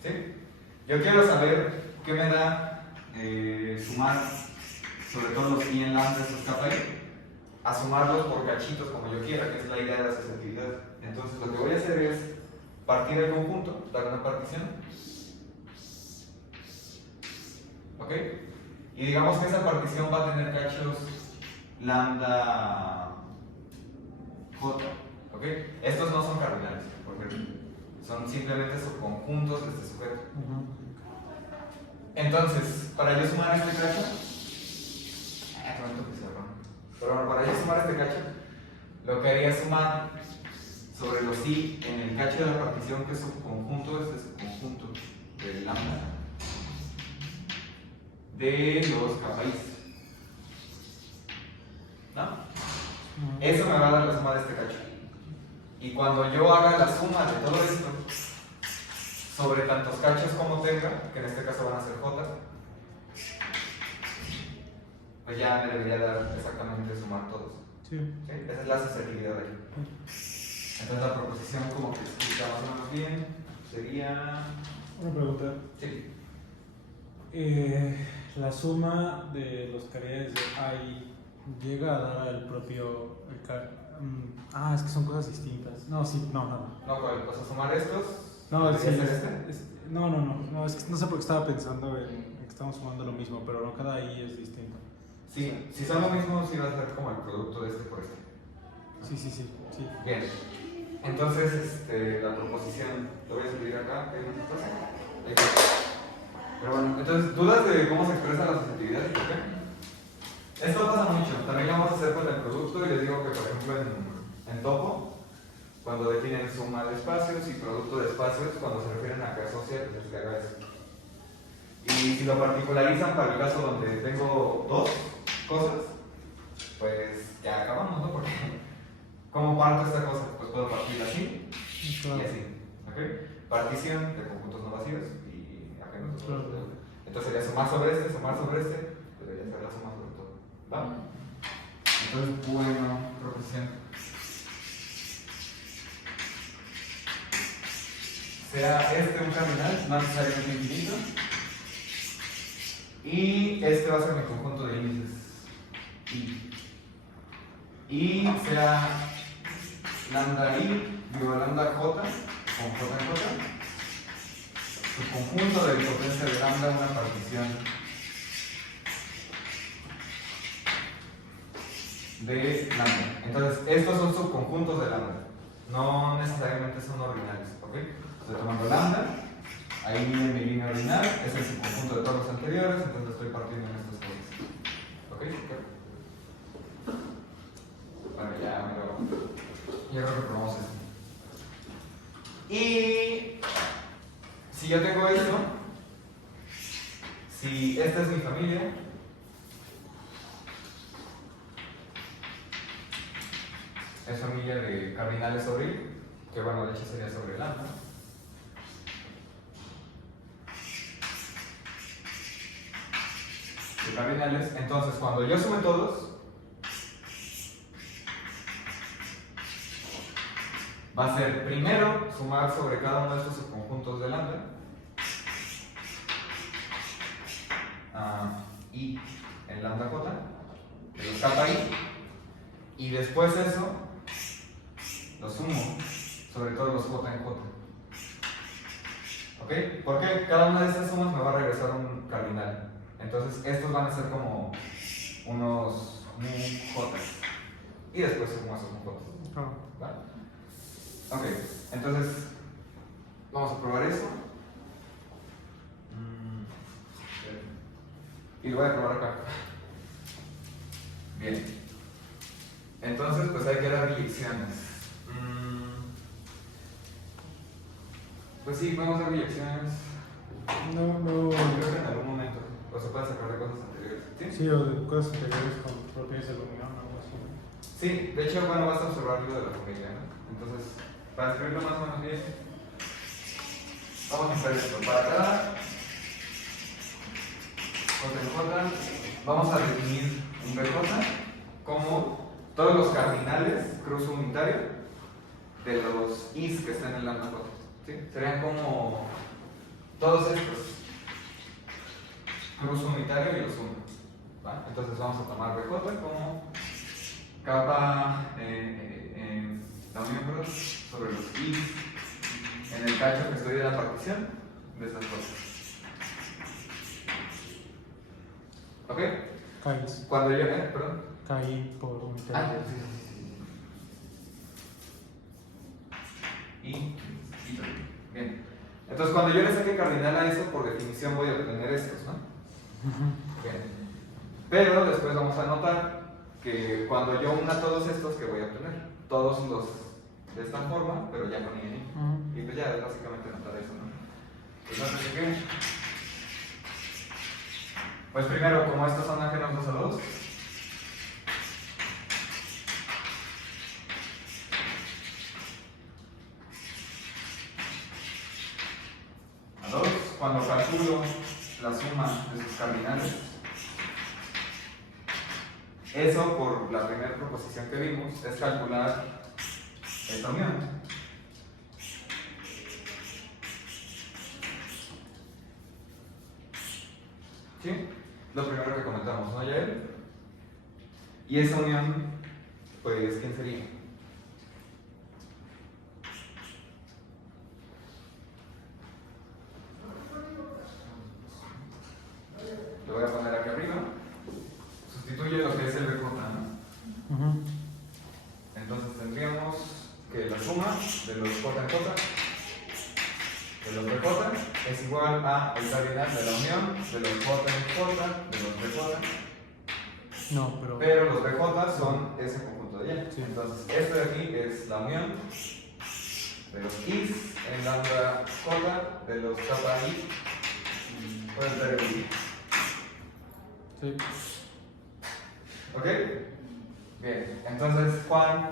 ¿Sí? Yo quiero saber qué me da sumar sobre todo los i en lambda, estos kappa i, a sumarlos por cachitos como yo quiera, que es la idea de la asociatividad. Entonces lo que voy a hacer es partir el conjunto, dar una partición. ¿Ok? Y digamos que esa partición va a tener cachos lambda j. ¿Ok? Estos no son cardinales, porque son simplemente subconjuntos de este sujeto. Entonces, para yo sumar este cacho, pero bueno, para yo sumar este cacho, lo que haría es sumar sobre los i en el cacho de la partición que es subconjunto, este subconjunto del lambda, de los kappa i. ¿No? Eso me va a dar la suma de este cacho. Y cuando yo haga la suma de todo esto sobre tantos cachos como tenga, que en este caso van a ser j, pues ya me debería dar exactamente sumar todos. Sí. ¿Sí? Esa es la asociatividad de aquí. Entonces la proposición como que explica más o menos bien sería... Una pregunta. Sí. La suma de los cardinales de i llega a dar al propio... es que son cosas distintas. No, sí, no. No, ¿cuál? ¿Vas a sumar estos? No, ¿Debería sí, ser este? no, es que no sé por qué estaba pensando en que estamos sumando lo mismo, pero no, cada i es distinto. Sí, si son lo mismo, sí va a ser como el producto de este por este. Sí. Bien. Entonces, la proposición, lo voy a escribir acá, que hay una cosa. Ahí está. Pero bueno, entonces, ¿dudas de cómo se expresa la asociatividad y por qué? Esto pasa mucho. También lo vamos a hacer con el producto y les digo que, por ejemplo, en Topo, cuando definen suma de espacios y producto de espacios, cuando se refieren a que asocia, les carga eso. Y si lo particularizan para el caso donde tengo dos cosas, pues ya acabamos, ¿no? Porque ¿cómo parto esta cosa? Pues puedo partir así y así. ¿Ok? Partición de conjuntos no vacíos y ajenos. Claro. Entonces sería sumar sobre este, pues debería ser la suma sobre todo. ¿Va? Entonces, bueno, proposición. Sea este un cardinal, no necesariamente infinito. Y este va a ser mi conjunto de índices. Y sea lambda i, digo lambda j, con j en j, subconjunto de potencia de lambda una partición de lambda. Entonces, estos son subconjuntos de lambda. No necesariamente son ordinales, ¿ok? Estoy tomando lambda, ahí en mi línea ordinal, es el subconjunto de todos los anteriores, entonces estoy partiendo en estos cosas. ¿Ok? Bueno, ya creo que probamos esto. Y si yo tengo esto, si esta es mi familia, es familia de cardinales sobre I, que bueno, de hecho sería sobre lambda. De cardinales, entonces cuando yo sume todos, va a ser primero sumar sobre cada uno de estos subconjuntos de lambda I en lambda j de los kappa I, y después eso lo sumo sobre todos los j en j. ¿Ok? Porque cada una de estas sumas me va a regresar un cardinal. Entonces estos van a ser como unos mu j y después sumo esos mu j. ¿Vale? Ok, entonces vamos a probar eso. Y lo voy a probar acá. Bien. Entonces, pues hay que dar biyecciones. Pues sí, podemos dar biyecciones. No. Creo que en algún momento. O se puede sacar de cosas anteriores. ¿Sí? Sí, o de cosas anteriores con propiedades de la unión o algo así. Sí, de hecho, bueno, vas a observar algo de la familia, ¿no? Entonces, para escribirlo más o menos bien, vamos a hacer esto. Para cada J en J, vamos a definir un BJ como todos los cardinales, cruce unitario, de los Is que están en lambda J. ¿Sí? Serían como todos estos, cruce unitario y los uno. ¿Va? Entonces vamos a tomar BJ como capa la unión sobre los Is en el cacho que estoy de la partición de estas cosas. ¿Ok? Caís. Cuando yo, perdón. Caí por un Ah, término. sí. Bien. Entonces, cuando yo le saque cardinal a eso, por definición voy a obtener estos, ¿no? Bien. Pero después vamos a notar que cuando yo una todos estos, ¿qué voy a obtener? Todos los de esta forma, pero ya con I en I. Y pues ya es básicamente notar eso, ¿no? Entonces, ¿qué? Pues primero, como estos son ajenos 2 a 2, cuando calculo la suma de sus cardinales, eso por la primera proposición que vimos es calcular esta unión. ¿Sí? Lo primero que comentamos, ¿no, Yael? Y esa unión, pues, ¿quién sería? Lo voy a poner aquí arriba. Sustituye lo que es el BJ, ¿no? Entonces tendríamos que la suma de los J en J de los BJ es igual a el cardinal de la unión de los J en J de los BJ. No, pero los BJ son ese conjunto de allá. Sí. Entonces, esto de aquí es la unión de los Is en lambda J de los kappa I por el término I. Sí. ¿Ok? Bien, entonces, Juan,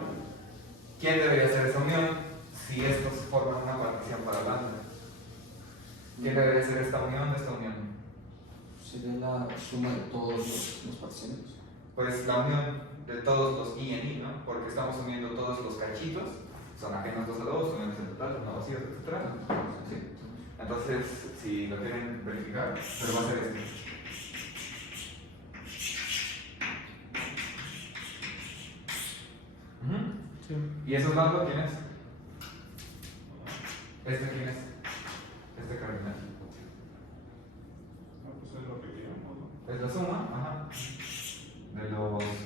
¿quién debería hacer esa unión si estos forman una partición para lambda? ¿Quién debería hacer esta unión de esta unión? Sería la suma de todos los particiones. Pues la unión de todos los I en I, ¿no? Porque estamos uniendo todos los cachitos, son ajenos 2 a 2, uniones en total, no vacíos, etc. ¿Sí? Entonces, si lo quieren verificar, pero va a ser este. Sí. ¿Y esos lados quién es? ¿Este quién es? Este cardinal.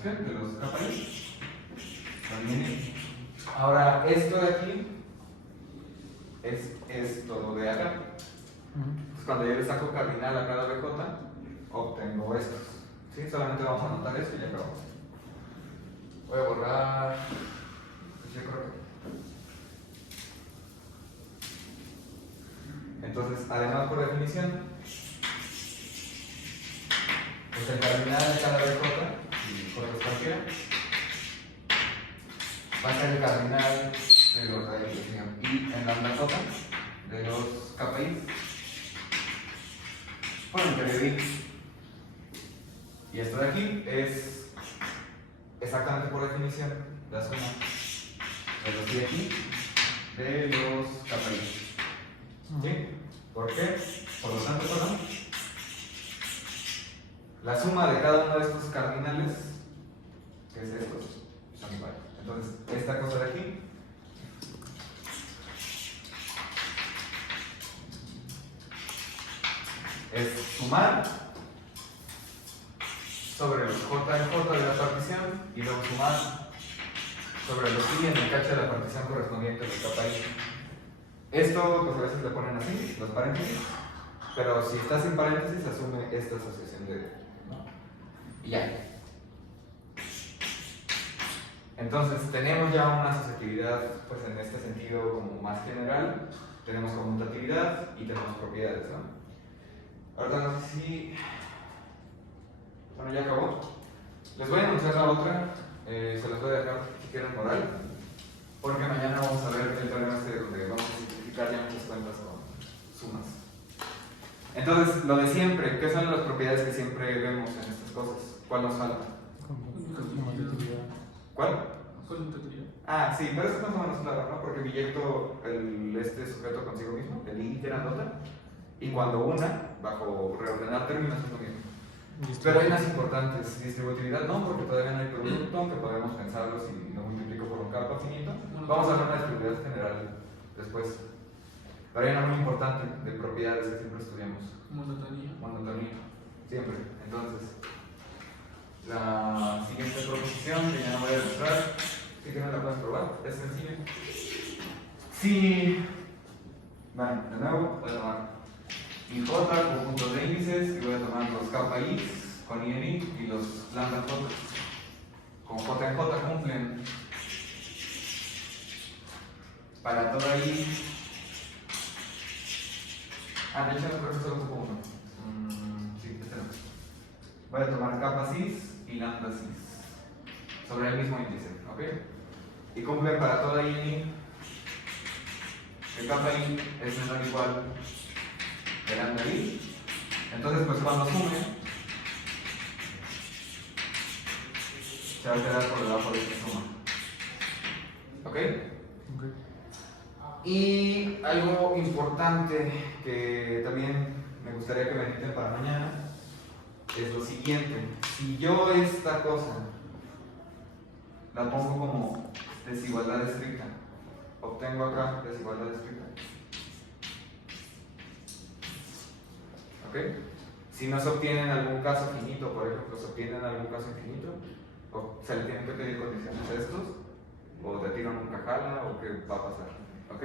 definición de los KPIs. Ahora, esto de aquí es todo de acá. Pues cuando yo le saco cardinal a cada BJ, obtengo estos. ¿Sí? Solamente vamos a anotar esto y ya acabamos. Voy a borrar. ¿Sí, correcto? Entonces, además por definición, pues el cardinal de cada BJ, y por cualquiera, va a ser el cardinal de los y en lambda J de los KPIs por el periodo. Y esto de aquí es exactamente por definición la suma de los de aquí de los KPIs. ¿Sí? ¿Por qué? Por lo tanto, perdón, la suma de cada uno de estos cardinales, que es estos, son iguales. Entonces, esta cosa de aquí es sumar sobre los J en J de la partición y luego sumar sobre los I en el cacho de la partición correspondiente del KPI. Esto, pues a veces le ponen así, los paréntesis, pero si está sin paréntesis, asume esta asociación de, ¿no? Y ya. Entonces, tenemos ya una asociatividad, pues en este sentido, como más general. Tenemos conmutatividad y tenemos propiedades, ¿no? Ahorita no sé si... Bueno, ya acabó. Les voy a anunciar la otra, se las voy a dejar si quieren moral, porque mañana vamos a ver el teorema este donde vamos a simplificar ya muchas cuentas con sumas. Entonces, lo de siempre, ¿qué son las propiedades que siempre vemos en estas cosas? ¿Cuál nos falta? Conmutatividad. ¿Cuál? Conmutatividad. Ah, sí, pero eso es más o menos claro, ¿no? Porque biyecto este sujeto consigo mismo, el I grandota, y cuando una, bajo reordenar términos, es lo mismo. Pero hay unas importantes. Distributividad no, porque todavía no hay producto, aunque podemos pensarlo si lo multiplico por un capa finito. Vamos a ver una distributividad general después. Pero hay una muy importante de propiedades que siempre estudiamos. Monotonía. Monotonía. Siempre. Entonces, la siguiente proposición que ya no voy a demostrar, si quieren la pueden probar, es sencilla. Si, bueno, de nuevo, voy a tomar mi J, conjuntos de índices, y voy a tomar los KPIs con I en I y los lambda J. Con J en J cumplen para toda I. De hecho, no creo que solo ocupo uno. Sí, este no. Voy a tomar kappa cis y lambda cis sobre el mismo índice, ¿ok? Y cumplen para toda I en I. El kappa I es menor o igual que lambda I. Entonces, pues cuando sume, se va a quedar por debajo de esta suma. ¿Ok? Y algo importante que también me gustaría que mediten para mañana es lo siguiente. Si yo esta cosa la pongo como desigualdad estricta, obtengo acá desigualdad estricta. ¿Ok? Si no se obtiene en algún caso finito, por ejemplo, se obtiene en algún caso infinito, o se le tienen que pedir condiciones a estos, o te tiran un cajala, o qué va a pasar. ¿Ok?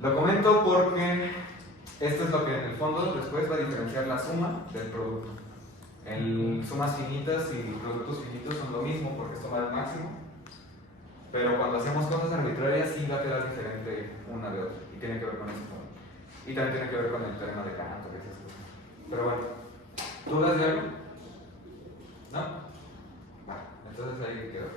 Lo comento porque esto es lo que en el fondo después va a diferenciar la suma del producto. Sumas finitas y productos finitos son lo mismo porque es tomar el máximo, pero cuando hacemos cosas arbitrarias sí va a quedar diferente una de otra y tiene que ver con eso. Y también tiene que ver con el teorema de Kant o esas cosas. Pero bueno, ¿dudas de algo? ¿No? Bueno, entonces ahí quedó.